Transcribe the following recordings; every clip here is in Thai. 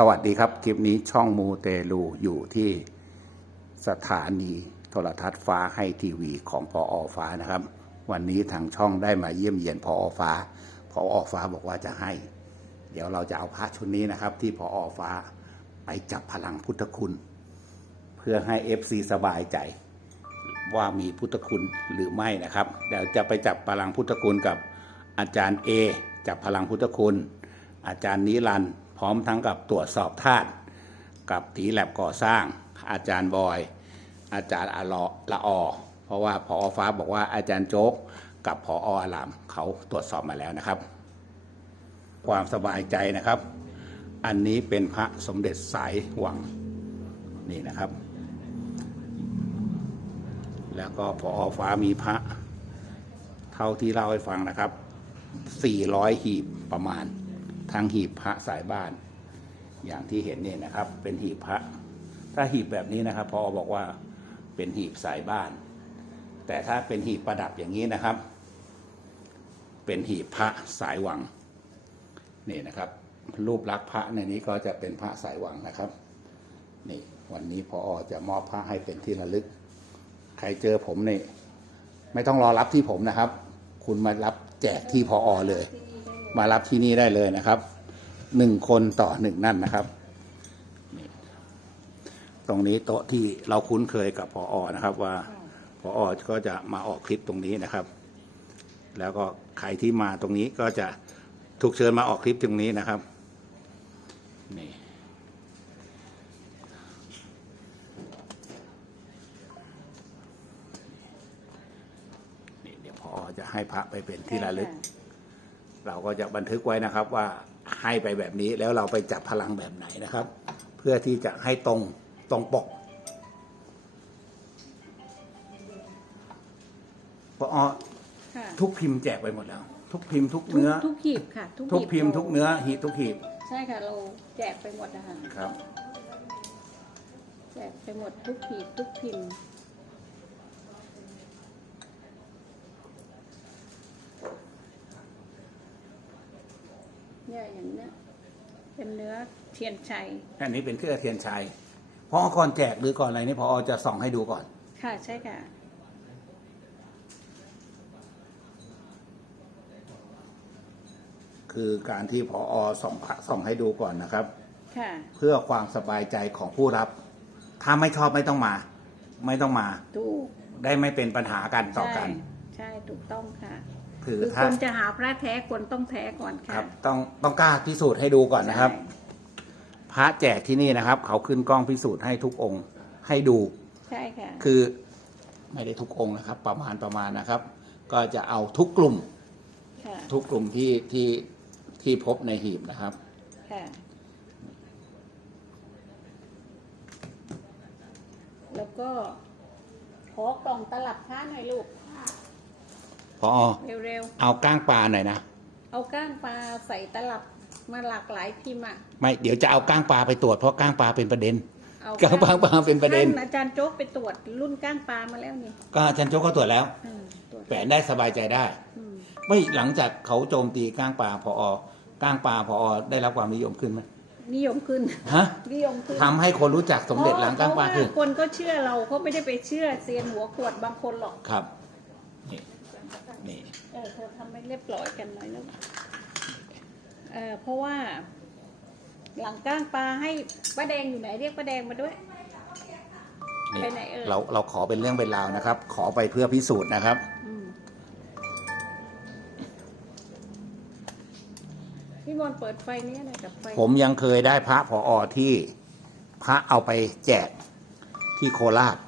สวัสดีครับ คลิปนี้ช่องมูเตลูอยู่ที่สถานีโทรทัศน์ฟ้าให้ทีวีของพออฟ้านะครับ วันนี้ทางช่องได้มาเยี่ยมเยียนพออฟ้าพออฟ้าบอกว่าจะให้ เดี๋ยวเราจะเอาพระชุดนี้นะครับ ที่พออฟ้าไปจับพลังพุทธคุณ เพื่อให้ FC สบายใจว่ามีพุทธคุณหรือไม่นะครับเดี๋ยวจะไปจับพลังพุทธคุณกับอาจารย์เอจับพลังพุทธคุณ อาจารย์นิรันด์ พร้อมทั้งกับตรวจสอบธาตุกับตีแลบก่อสร้าง อาจารย์บอย อาจารย์อะลอละออเพราะว่าพอฟ้าบอกว่าอาจารย์โจ๊กกับพออารามเขาตรวจสอบมาแล้วนะครับ ความสบายใจนะครับ อันนี้เป็นพระสมเด็จสายหวังนี่นะครับ แล้วก็พอฟ้ามีพระ เท่าที่เล่าให้ฟังนะครับ 400 หีบประมาณ ทั้งหีบพระสายบ้าน อย่างที่เห็นเนี่ยนะครับ เป็นหีบพระ ถ้าหีบแบบนี้นะครับพอบอกว่าเป็นหีบสายบ้าน แต่ถ้าเป็นหีบประดับอย่างนี้นะครับ เป็นหีบพระสายหวังนี่นะครับ รูปลักษณ์พระในนี้ก็จะเป็นพระสายหวังนะครับนี่วันนี้พอจะมอบพระให้เป็นที่ระลึก ใครเจอผมเนี่ยไม่ต้องรอรับที่ผมนะครับ คุณมารับแจกที่พออเลย มารับที่นี่ได้เลยนะครับหนึ่งคนต่อหนึ่งนั่นนะครับ ตรงนี้โต๊ะที่เราคุ้นเคยกับพออนะครับ ว่าพออก็จะมาออกคลิปตรงนี้นะครับ แล้วก็ใครที่มาตรงนี้ก็จะถูกเชิญมาออกคลิปตรงนี้นะครับนี่นี่เดี๋ยวพอจะให้พระไปเป็นที่ระลึก เราก็จะบันทึกไว้นะครับว่าให้ไปแบบนี้แล้วเราไปจับพลังแบบไหนนะครับ เพื่อที่จะให้ตรงตรงปกพอค่ะทุกพิมพ์แจกไปหมดแล้ว ทุกพิมพ์ทุกเนื้อ ทุกหีบค่ะ ทุกหีบพิมพ์เราทุกเนื้อหีบทุกหีบใช่ค่ะ เราแจกไปหมดนะคะครับ แจกไปหมดทุกหีบทุกพิมพ์ เนี่ยอย่างเนี้ยเป็นเนื้อเทียนชัยอันนี้เป็นเครื่องเทียนชัยพอก่อนแจกหรือก่อนอะไรนี่พอจะส่องให้ดูก่อน ค่ะใช่ค่ะ คือการที่พอส่องพระส่องให้ดูก่อนนะครับ ค่ะ เพื่อความสบายใจของผู้รับ ถ้าไม่ชอบไม่ต้องมา ไม่ต้องมา ถูก ได้ไม่เป็นปัญหากันต่อกัน ใช่ถูกต้องค่ะ คือคือถ้าคนจะหาพระแท้ควรต้องแท้ก่อนคค่ะ รับต้องต้องกล้าพิสูจน์ให้ดูก่อนนะครับ พระแจกที่นี่นะครับ เขาขึ้นกล้องพิสูจน์ให้ทุกองค์ให้ดู ใช่ค่ะ คือไม่ได้ทุกองค์นะครับ ประมาณประมาณนะครับ ก็จะเอาทุกกลุ่ม ค่ะ ทุกกลุ่มที่ที่ที่พบในหีบนะครับ ค่ะ แล้วก็ขอกล่องตลับผ้าหน่อยลูก พอเร็วเอาก้างปลาหน่อยนะๆเอาก้างปลาใส่ตลับมาหลากหลายพิมพ์อะไม่เดี๋ยวจะเอาก้างปลาไปตรวจเพราะก้างปลาเป็นประเด็นเอาก้างปลาปลาเป็นประเด็นท่าอาจารย์โจ๊กไปตรวจรุ่นก้างปลามาแล้วนี่ก็อาจารย์โจ๊กก็ตรวจแล้วอืมตรวจแฝนได้สบายใจได้อืมไม่หลังจากเขาโจมตีก้างปลาพอก้างปลาพอได้รับความนิยมขึ้นไหมนิยมขึ้นฮะนิยมขึ้นทำให้คนรู้จักสมเด็จหลังก้างปลาเพขึ้นระว่คนก็เชื่อเราเขาไม่ได้ไปเชื่อเซียนหัวขวดบางคนหรอกครับนี่ นี่เออเธอทำไม่เรียบร้อยกันหน่อยนะเออเพราะว่า หลังก้างปลาให้ป้าแดงอยู่ไหนเรียกป้าแดงมาด้วย นี่ไปไหนเอ่ย เราเราขอเป็นเรื่องเป็นราวนะครับ ขอไปเพื่อพิสูจน์นะครับ อืมพี่มนต์เปิดไฟนี้หน่อยกับไฟผมยังเคยได้พระพออที่พระเอาไปแจกที่โคราชพร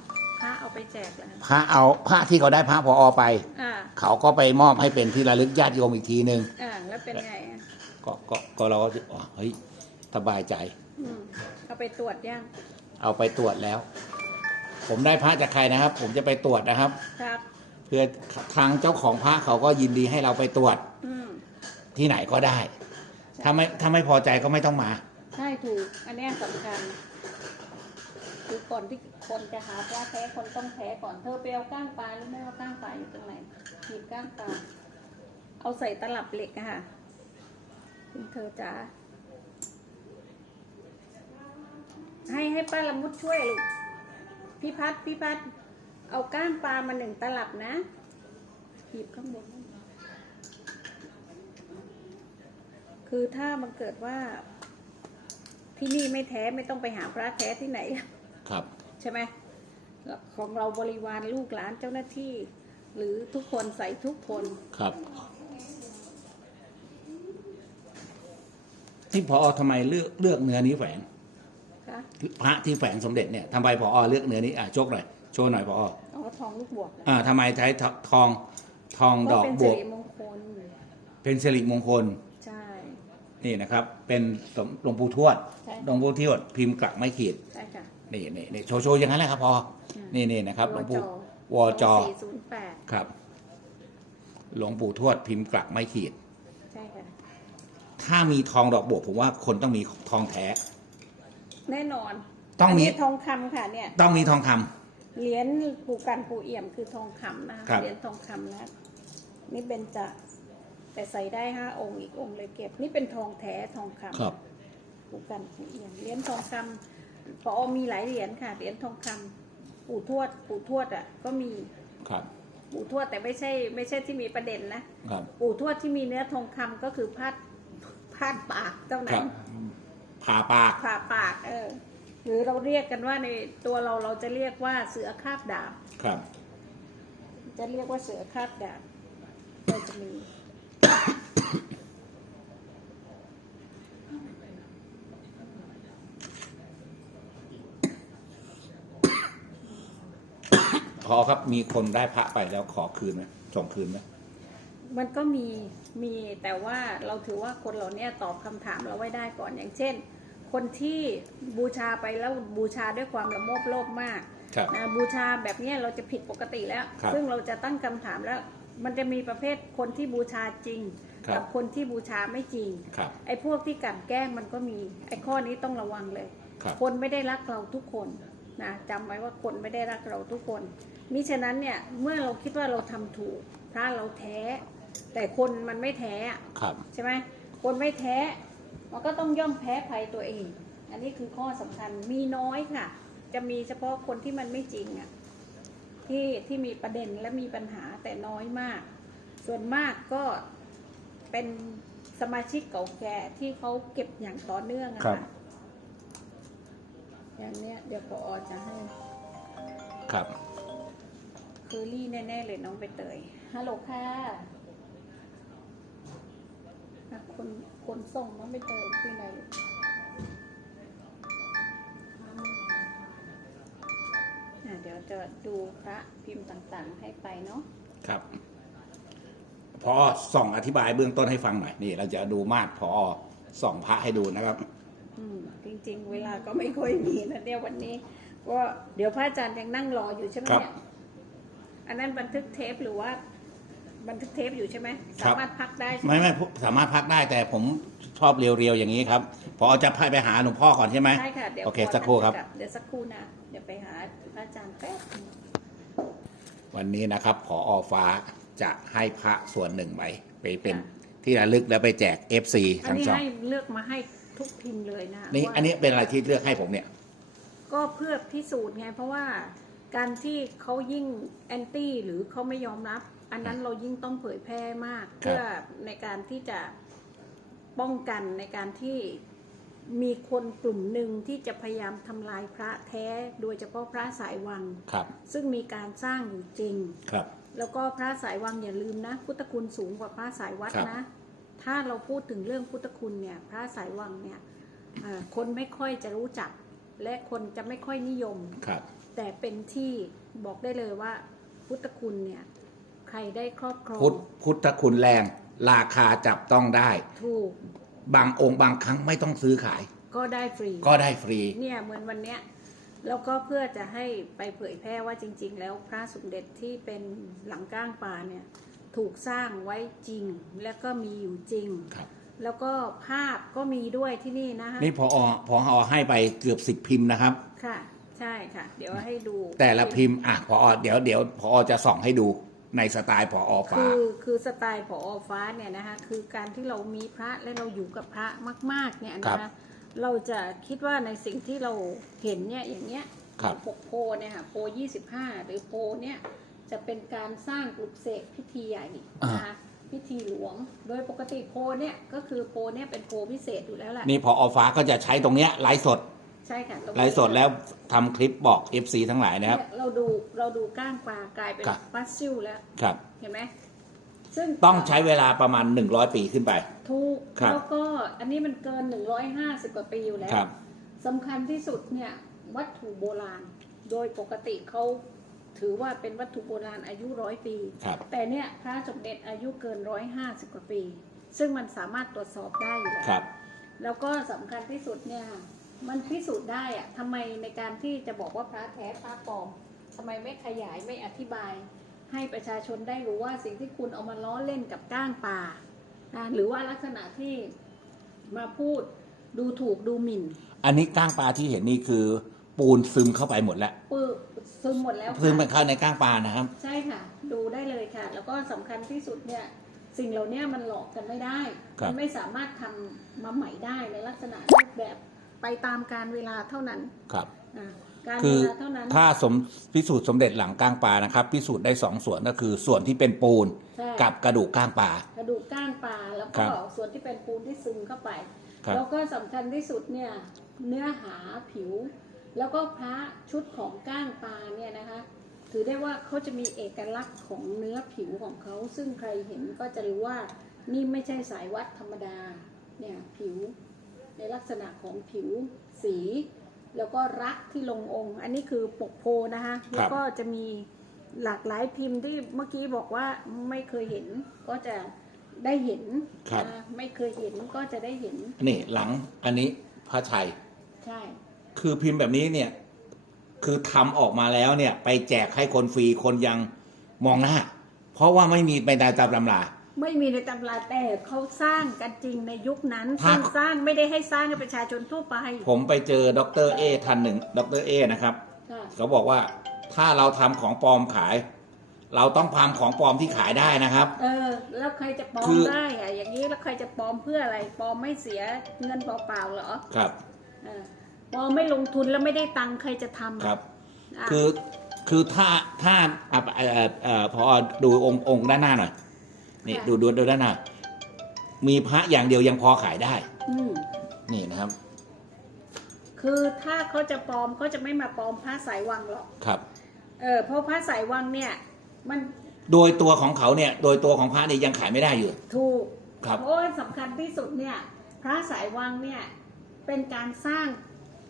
ะเอา ไปแจกแล้วพระเอาพระที่เขาได้พระพออไป อ่าเขาก็ไปมอบให้เป็นที่ระลึกญาติโยมอีกทีหนึ่งอ่าแล้วเป็นไงอะก็ก็ก็เราก็อ๋อเฮ้ยสบายใจ อืมเอาไปตรวจย่างเอาไปตรวจแล้ว ผมได้พระจากใครนะครับ ผมจะไปตรวจนะครับ ครับ เพื่อทางเจ้าของพระเขาก็ยินดีให้เราไปตรวจอืมที่ไหนก็ได้ ถ้าไม่ถ้าไม่พอใจก็ไม่ต้องมา ใช่ถูก อันเนี้ยสำคัญ คือก่อนที่คนจะหาพระแท้คนต้องแท้ก่อนเธอไปเอาก้างปลาหรือไม่เอาก้างปลาอยู่ตรงไหนหยิบก้างปลาเอาใส่ตลับเหล็กอะค่ะคุณเธอจ๋าให้ให้ป้าละมุดช่วยลูกพี่พัดพี่พัดเอาก้างปลามาหนึ่งตลับนะหยิบข้างบนนั่นคือถ้ามันเกิดว่าที่นี่ไม่แท้ไม่ต้องไปหาพระแท้ที่ไหน ครับใช่ไหมของเราบริวารลูกหลานเจ้าหน้าที่ หรือทุกคนใส่ทุกคนครับ ที่พอทำไมเลือกเลือกเนื้อนี้แฝงค่ะพระที่แฝงสมเด็จเนี่ยทำไมพอเลือกเนื้อนี้อะโชคหน่อยโชว์หน่อยพอเอาทองลูกบวกนะอ่าทำไมใช้ทองทองดก็อกเป็นบสิวกริมงคลเป็นสิริมงคลใช่นี่นะครับ เป็นสมหลวงปู่ทวดใช่หลวงปู่ทวดพิมพ์กลักไม่ขีดใช่ค่ะ นี่นี่นี่โชว์โชว์อย่างนั้นแหละครับพออืมนี่นี่นะครับหลวงปู่ววอจอสี่ศูนย์แปดครับ หลวงปู่ทวดพิมพ์กลักไม่ขีด ใช่ค่ะ ถ้ามีทองดอกบวกผมว่าคนต้องมีทองแท้ แน่นอนต้องมีนนี้ทองคำค่ะเนี่ย ต้องมีทองคำ เหรียญปูกันปูเอี่ยมคือทองคำนะคะครับ เหรียญทองคำนะ นี่เป็นจะแต่ใส่ได้ห้าองค์อีกองค์เลยเก็บ นี่เป็นทองแท้ทองคำครับปูกันปูเอี่ยมเหรียญทองคำ พอมีหลายเหรียญค่ะ เหรียญทองคำปู่ทวด ปู่ทวดอะ ก็มี ครับ ปู่ทวดแต่ไม่ใช่ ไม่ใช่ที่มีประเด็นนะ ครับ ปู่ทวดที่มีเนื้อทองคำก็คือพาดพาดปากเท่าคนั้รันบผ่าปาก ผ่าปาก เออ หรือเราเรียกกันว่าในตัวเราเราจะเรียกว่าเสือคาบดาบ ครับ จะเรียกว่าเสือคาบดาบก็จะมี อครับมีคนได้พระไปแล้วขอคืนไหมส่งคืนไหมมันก็มีมีแต่ว่าเราถือว่าคนเหล่านี้ตอบคำถามเราไว้ได้ก่อนอย่างเช่น คนที่บูชาไปแล้วบูชาด้วยความละโมบโลภมากครับ นะบูชาแบบเนี้ยเราจะผิดปกติแล้ว ครับซึ่งเราจะตั้งคำถามแล้ว มันจะมีประเภทคนที่บูชาจริง ครับ กัคนที่บูชาไม่จริง ครับ ไอ้พวกที่กลันแกล้งมันก็มี ไอ้ข้อนี้ต้องระวังเลย ครับ คนไม่ได้รักเราทุกคนนะจำไว้ว่าคนไม่ได้รักเราทุกคน มิฉะนั้นเนี่ยเมื่อเราคิดว่าเราทำถูกพระเราแท้ แต่คนมันไม่แท้อะครับใช่ไหมคนไม่แท้ มันก็ต้องย่อมแพ้ภัยตัวเอง อันนี้คือข้อสำคัญมีน้อยค่ะ จะมีเฉพาะคนที่มันไม่จริงอะที่ที่มีประเด็นและมีปัญหาแต่น้อยมาก ส่วนมากก็เป็นสมาชิกเก่าแก่ที่เขาเก็บอย่างต่อเนื่องอะครับค่ะอย่างเนี้ยเดี๋ยวพอจะให้ ครับ เคอรี่แน่ ๆ เลยน้องไปเตย ฮัลโหลค่ะอะคนคนส่งน้องไปเตยคุยหน่อยลูกอะเดี๋ยวจะดูพระพิมพ์ต่างๆ ให้ไปเนาะ ครับ พอส่องอธิบายเบื้องต้นให้ฟังหน่อย นี่ เราจะดูมาดพอส่องพระให้ดูนะครับ อืมจริง ๆ เวลาก็ไม่ค่อยมีนะเนี่ยวันนี้ ก็เดี๋ยวพระอาจารย์ยังนั่งรออยู่ใช่ไหมครับเนี่ย อันนั้นบันทึกเทปหรือว่า บันทึกเทปอยู่ใช่ไหมครัสาบ มารถพักได้ใช่ไหมไม่ไม่สามารถพักได้แต่ผมชอบเรียวๆอย่างนี้ครับ พอจะพาไปหาหลวงพ่อก่อนใช่ไหมใช่ค่ะเดี๋ยวโอเคพสักครู่ครับท่านจะกลัเดี๋ยวสักครู่นะเดี๋ยวไปหาพระอาจารย์แป๊บนึง วันนี้นะครับพออฟ้าจะให้พระส่วนหนึ่งไปไปเป็นที่ระลึกแล้วไปแจก FC อันทั้งนี้ช่องให้เลือกมาให้ทุกพิมพ์เลยนะนี่ว่าอันนี้เป็นอะไรที่เลือกให้ผมเนี่ย ก็เพื่อพิสูจน์ไงเพราะว่า การที่เขายิ่งแอนตี้หรือเขาไม่ยอมรับ อันนั้นเรายิ่งต้องเผยแพร่มากครับเพื่อในการที่จะป้องกันในการที่มีคนกลุ่มหนึ่งที่จะพยายามทำลายพระแท้ โดยเฉพาะพระสายวังครับซึ่งมีการสร้างอยู่จริงครับแล้วก็พระสายวังอย่าลืมนะ พุทธคุณสูงกว่าพระสายวัดครับนะ ถ้าเราพูดถึงเรื่องพุทธคุณเนี่ย พระสายวังเนี่ยอ่าคนไม่ค่อยจะรู้จัก และคนจะไม่ค่อยนิยมครับ แต่เป็นที่บอกได้เลยว่า พุทธคุณเนี่ยใครได้ครอบครองพุทธพุทธคุณแรง ราคาจับต้องได้ ถูก บางองค์บางครั้งไม่ต้องซื้อขาย ก็ได้ฟรี ก็ได้ฟรี เนี่ยเหมือนวันเนี้ยแล้วก็เพื่อจะให้ไปเผยแพร่ว่าจริง ๆ แล้วพระสมเด็จที่เป็นหลังก้างปลาเนี่ยถูกสร้างไว้จริงและก็มีอยู่จริง ครับ แล้วก็ภาพก็มีด้วยที่นี่นะคะนี่พอพออให้ไปเกือบสิบพิมพ์นะครับ ค่ะ ใช่ค่ะ เดี๋ยวให้ดูแต่ละพิมพ์อะพอเดี๋ยวเดี๋ยวพอจะส่องให้ดูในสไตล์พอฟ้า คือคือสไตล์ผอฟ้าเนี่ยนะคะคือการที่เรามีพระและเราอยู่กับพระมาก ๆ เนี่ยครันะคะบเราจะคิดว่าในสิ่งที่เราเห็นเนี่ยอย่างเงี้ยครับ ปกโพเนี่ยค่ะโพยี่สิบห้าหรือโพเนี่ยจะเป็นการสร้างปลุกเสกพิธีใหญ่อ่านะคะพิธีหลวง โดยปกติโพเนี่ยก็คือโพเนี่ยเป็นโพพิเศษอยู่แล้วแหละ นี่พออฟ้าก็จะใช้ตรงเนี้ยไลฟ์สดใช่ค่ะตรงนี้ไลฟ์สดแล้วทำคลิปบอก FC ทั้งหลายนะครับ เนี่ยเราดูเราดูก้างปลากลายเป็นครับ ฟัสซิลแล้ว ครับ เห็นไหมซึ่งต้องใช้เวลาประมาณ 100 ปีขึ้นไป ถูกครับ แล้วก็อันนี้มันเกิน 150 กว่าปีอยู่แล้วครับ สำคัญที่สุดเนี่ยวัตถุโบราณ โดยปกติเขาถือว่าเป็นวัตถุโบราณอายุร้อยปี ครับ แต่เนี่ยพระสมเด็จอายุเกินร้อยห้าสิบกว่าปี ซึ่งมันสามารถตรวจสอบได้อยู่แล้ว ครับ แล้วก็สำคัญที่สุดเนี่ย มันพิสูจน์ได้อะทำไมในการที่จะบอกว่าพระแท้พระปลอมทำไมไม่ขยายไม่อธิบาย ให้ประชาชนได้รู้ว่าสิ่งที่คุณเอามาล้อเล่นกับก้างป่านะหรือว่าลักษณะที่มาพูดดูถูกดูหมิ่น อันนี้ก้างปลาที่เห็นนี่คือ ปูนซึมเข้าไปหมดแล้วปื้ซึมหมดแล้วค่ะ ซึมไปเข้าในก้างปลานะครับ ใช่ค่ะ ดูได้เลยค่ะ แล้วก็สำคัญที่สุดเนี่ย สิ่งเหล่านี้มันหลอกกันไม่ได้ ครับ มัไม่สามารถทำมาใหม่ได้ในลักษณะรูปแบบ ไปตามการเวลาเท่านั้นครับอะการคืเวอลาเท่านั้น ถ้าสมพิสูจน์สมเด็จหลังก้างปลานะครับ พิสูจน์ได้สองส่วนก็คือส่วนที่เป็นปูนใช่ กับกระดูกก้างปลา กระดูกก้างปลาแล้วครัก็บส่วนที่เป็นปูนที่ซึมเข้าไป ครับแล้วก็สำคัญที่สุดเนี่ยเนื้อหาผิว แล้วก็พระชุดของก้างปลาเนี่ยนะคะ ถือได้ว่าเขาจะมีเอกลักษณ์ของเนื้อผิวของเขา ซึ่งใครเห็นก็จะรู้ว่านี่ไม่ใช่สายวัดธรรมดาเนี่ยผิว ในลักษณะของผิวสี แล้วก็รักที่ลงองค์ อันนี้คือปกโพนะคะแล้วก็จะมีหลากหลายพิมพ์ที่เมื่อกี้บอกว่าไม่เคยเห็นก็จะได้เห็นครับนะไม่เคยเห็นก็จะได้เห็น นี่หลังอันนี้พระชัย ใช่ คือพิมพ์แบบนี้เนี่ย คือทำออกมาแล้วเนี่ย ไปแจกให้คนฟรีคนยังมองหน้า เพราะว่าไม่มีไปในตามตำรา ไม่มีในตำราแต่เขาสร้างกันจริงในยุคนั้นถ้าซึ่งสร้างไม่ได้ให้สร้างให้ประชาชนทั่วไปผมไปเจอดรเอท่านหนึ่งดรเอนะครับ ค่ะเขาบอกว่าถ้าเราทำของปลอมขาย เราต้องทำของปลอมที่ขายได้นะครับ เออ แล้วใครจะปลอคืมอ ได้อะอย่างนี้แล้วใครจะปลอมเพื่ออะไรปลอมไม่เสียเงินเปล่าๆเหรอครับเออปลอมไม่ลงทุนแล้วไม่ได้ตังค์ใครจะทำอะครับอะคือคือถ้าถ้าอะเอ่อเอ่อพอดูองค์องค์ด้านหน้าหน่อย นี่ดูดูดูด้านหน้ามีพระอย่างเดียวยังพอขายได้ อืมนี่นะครับ คือถ้าเขาจะปลอมเขาจะไม่มาปลอมพระสายวังหรอก ครับ เออเพราะพระสายวังเนี่ย มันโดยตัวของเขาเนี่ย โดยตัวของพระเนี่ยยังขายไม่ได้อยู่ ถูกครับ เพราะว่าสำคัญที่สุดเนี่ย พระสายวังเนี่ย เป็นการสร้าง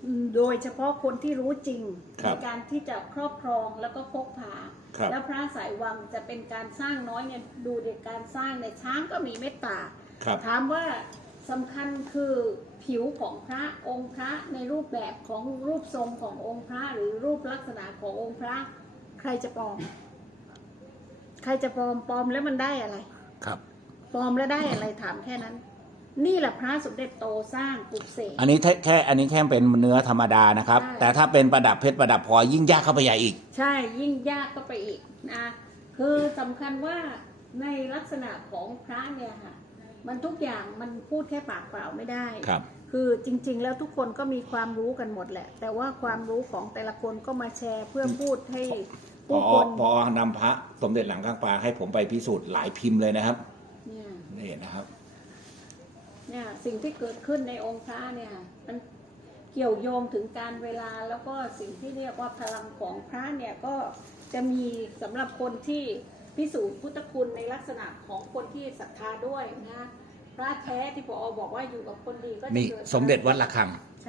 อืมโดยเฉพาะคนที่รู้จริงครัในบการที่จะครอบครองแล้วก็พกพา ครับ แล้วพระสายวังจะเป็นการสร้างน้อยเนี่ยดูในการสร้างในยช้างก็มีเมตตาครับ ถามว่าสำคัญคือผิวของพระองค์พระในรูปแบบของรูปทรงขององค์พระหรือรูปลักษณะขององค์พระ ใครจะปลอม ใครจะปลอมปลอมแล้วมันได้อะไร ครับ ปลอมแล้วได้อะไรถามแค่นั้น นี่แหละพระสมเด็จโตสร้างปลุกเสก อันนี้แค่แค่อันนี้แค่เป็นเนื้อธรรมดานะครับ ใช่ แต่ถ้าเป็นประดับเพชรประดับพลอยยิ่งยากเข้าไปใหญ่อีก ใช่ยิ่งยากก็ไปอีกนะคือสำคัญว่าในลักษณะของพระเนี่ยค่ะ มันทุกอย่างมันพูดแค่ปากเปล่าไม่ได้ ครับ คือจริงๆ แล้วทุกคนก็มีความรู้กันหมดแหละ แต่ว่าความรู้ของแต่ละคนก็มาแชร์เพื่อพูดให้พผู้อคนพอนำพระสมเด็จหลังข้างปลาให้ผมไปพิสูจน์หลายพิมพ์เลยนะครับ เนี่ย นี่นะครับ เนี่ยสิ่งที่เกิดขึ้นในองค์พระเนี่ยมันเกี่ยวโยงถึงการเวลาแล้วก็สิ่งที่เรียกว่าพลังของพระเนี่ยก็จะมีสำหรับคนที่พิสูจน์พุทธคุณในลักษณะของคนที่ศรัทธาด้วยนะพระแท้ที่พอบอกว่าอยู่กับคนดีก็จะนี่กิสมเด็จวัดระฆัง